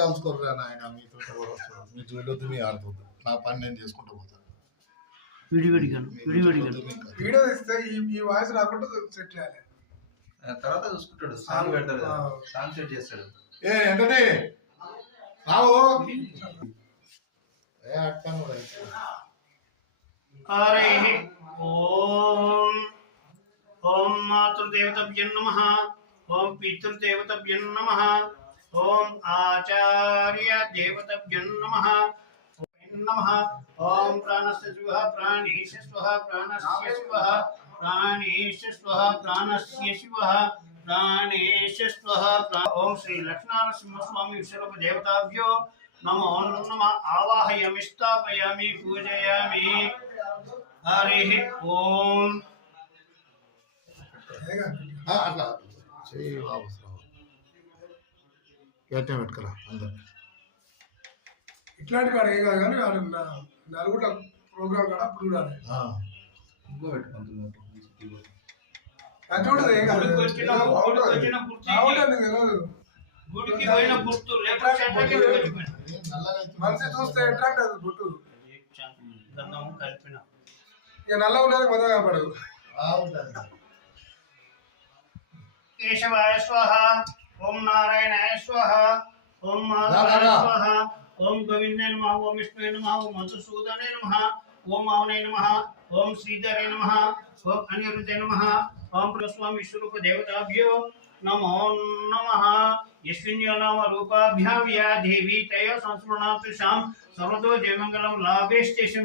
కలుసుకోరు నాయన మీతో ఎవరు వస్తారు? మీ చూడొద్దు మీ ఆడుతుంది నా పని నేను చేసుకుంటూ పోతాను విడివిడిగాను మీ విడివిడిగాను చూడొద్దు, మీ కాదు. వీడియో ఇస్తే ఈ ఈ వాయిస్ రాకుండా సెట్ చేయాలి. ఆ తర్వాత చూసుకుంటాడు. సాంగ్ పెడతాడు. సాంగ్ సెట్ చేస్తాడు. ఏ ఏంటనే రావు! ఏ అట్టాను కూడా అయితే. హరి ఓం ఓం మాతృదేవతభ్యం నమ. ఓం పితృదేవతభ్యం నమ. ఓం ఆచార్య దేవతభ్యం నమ. నమ. ఓం ప్రాణస్య శివ ప్రాణేశ స్వ ప్రాణస్య శివ ప్రాణేశ స్వ ప్రాణస్య శివ ప్రాణేశ స్వ ఓం శ్రీ లక్ష్మీనరసింహస్వామి విశ్వరూప దేవతాభ్యో నమో నమ. ఆవాహయామి స్థాపయామి అట్లా. వాపస్ రావు పెట్టుకురా అందరు. ఇట్లాంటి కాడ ఏం కాదు కానీ వాళ్ళు నలుగుట్ల ప్రోగ్రామ్ కాడ అప్పుడు ఆ. ఇంకో పెట్టుకుంటున్నాడు అది చూడదు ఏం కాదు. గుడికి వచ్చిన గుడికి వచ్చిన గుర్తు బాగుంటుంది నీకు తెలియదు గుడికి పోయిన గుర్తు లేకపోతే చెట్లకి వెళ్ళిపోయిన. ఏం నల్లగా అయితే మనిషి చూస్తే ఎట్లా ఉంటుంది గుట్టు గంధము కలిపిన. ఇక నల్ల ఉండడానికి మొదలు కనపడదు. బాగుంటుంది. केशवाय स्वाहा ओम नारायणाय ओम माधवाय ओम नमः ओम विष्णुवे नमः ओम नमः ओम नमः ओम नमः ओम नमः ओम प्रस्वामी स्वरूप देवताभ्यो नमो नमः। यस्मिन्यो नाम रूपाभ्यां या देवी तयो शाम सर्वतो लाभेष्टेषं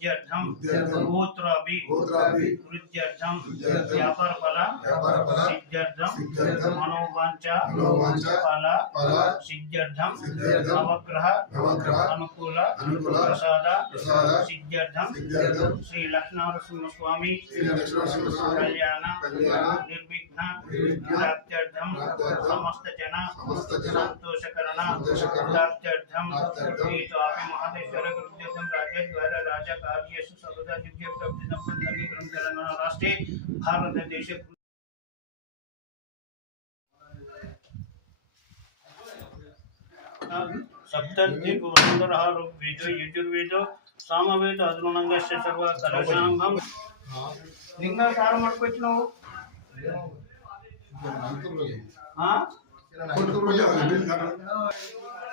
वृद्ध्यर्थम गोत्राभि वृद्ध्यर्थम व्यापार फला सिद्ध्यर्थम मनोवांचा फला सिद्ध्यर्थम नवग्रह अनुकूल प्रसाद सिद्ध्यर्थम श्री लक्ष्मण स्वामी कल्याण निर्विघ्न प्राप्त्यर्थम समस्त जन संतोषकरण प्राप्त्यर्थम श्री स्वामी महादेश्वर गुरुदेव राज्य द्वारा రాజా కార్యేషు సర్వదా తెలంగాణ రాష్ట్రే భారతదేశ ఋగ్వేదో యజుర్వేదో సామవేద అధునంగా సర్వ కలశాంగం ఆ?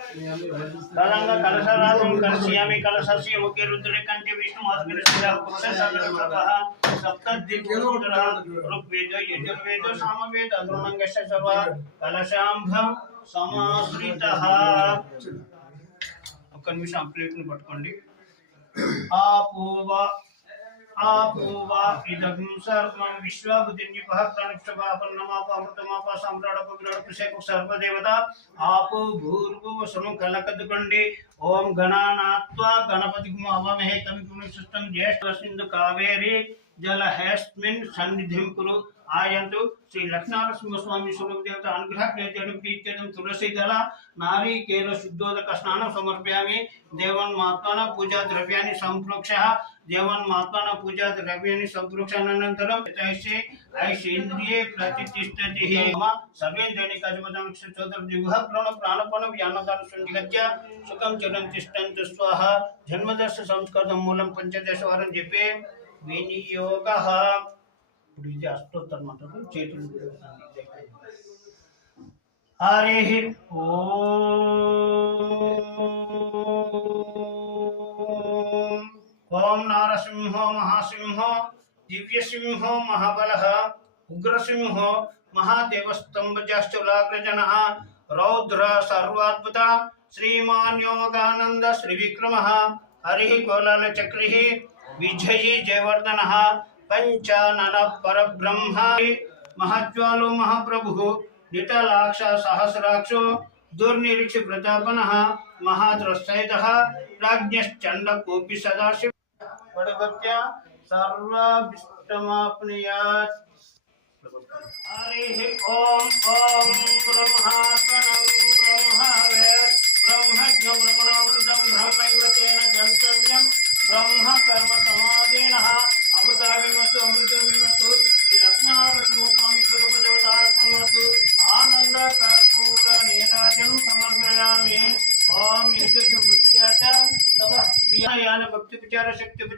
కొడుకు కలంగా కలశరాజం కలశయామి కలశస్య ముఖ్య రుద్రే కంటే విష్ణు మాధురి శ్రీరా పురుష సాగరః సప్తద్వీపు సామవేద అధునంగా సర్వ కలశాంగం సమాశ్రితః. ఒక్క నిమిషం ప్లేట్ని పట్టుకోండి. ఆపూవ ఆపూవ ఇదం సర్వం విశ్వబుద్ధిన్యపః ప్రణక్షపాపన్నమాపామృతమాప సామ్రాడప సర్వదేవత ఆపు భూర్భువ సము కలకద్దుకోండి ఓం గణానాత్వా గణపతి అమమహే తమికుని సృష్టం జ్యేష్ఠ కావేరి జల సన్నిధిం కురు ఆయంతు శ్రీ లక్ష్మీనరసింహస్వామి స్వరూప అనుగ్రహం అనుగ్రహ ప్రీత్యర్థం తులసి దళ నారీకేల శుద్ధోదక స్నానం సమర్పయామి. దేవన్మాత్మన పూజా ద్రవ్యాన్ని సంప్రోక్ష. దేవన్మాత్మన పూజా ద్రవ్యాన్ని సంప్రోక్షానంతరం ఐషే ఐషేంద్రియే ప్రతిష్టతి మమ సర్వేంద్రియాణి కజపదం చోదర దిగుహ ప్రాణ ప్రాణపణ వ్యానదాన సంధిగత్య సుఖం చరం తిష్టంతు స్వాహ. జన్మదర్శ సంస్కృతం మూలం పంచదశ వారం చెప్పే వినియోగ. ఇప్పుడు ఇది అష్టోత్తరం అంటారు చేతులు హరి ఓం ఓం నారసింహో మహాసింహో దివ్యసింహో మహాబల ఉగ్రసింహో మహాదేవస్తంభజాశ్చులాగ్రజన రౌద్ర సర్వాద్భుత శ్రీమాన్ యోగానంద శ్రీ విక్రమ హరి కోలాల చక్రి విజయీ జయవర్ధన पंचानन परब्रह्मा महज्वालो महाप्रभु निटलाक्ष सहस्राक्षो दुर्निरीक्ष प्रतापन महाद्रस्त राज्ञश्चंड कोपि सदाशिव। बड़भक्त्या सर्वाभिष्टमाप्नुयात्। ओम ओम ब्रह्मात्मनम।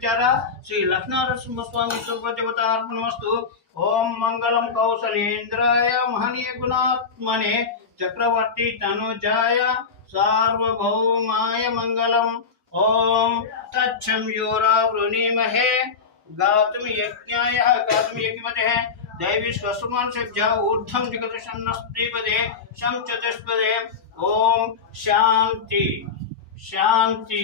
विचार श्री लक्ष्मणस्वामी सुब्रदेवता अर्पणमस्तु ओं मंगल कौशलेन्द्रा महनीय गुणात्मने चक्रवर्ती तनुजाय सार्वभौमाय मंगल ओं तछम योरा वृणीमहे गातम यज्ञाय गातम यज्ञमते हैं देवी स्वसुमान से जा ऊर्धम जगत शनस्त्रीपदे शम चतुष्पदे। ओम शांति शांति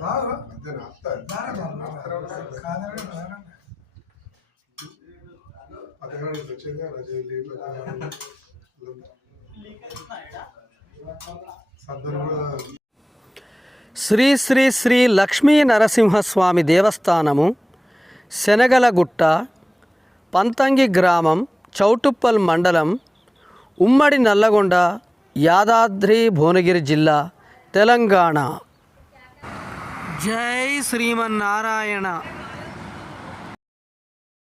బాగా బాగా? కాదని శ్రీ శ్రీ శ్రీ లక్ష్మీ నరసింహస్వామి దేవస్థానము శనగలగుట్ట పంతంగి గ్రామం చౌటుప్పల్ మండలం ఉమ్మడి నల్లగొండ యాదాద్రి భువనగిరి జిల్లా తెలంగాణ. జై శ్రీమన్నారాయణ.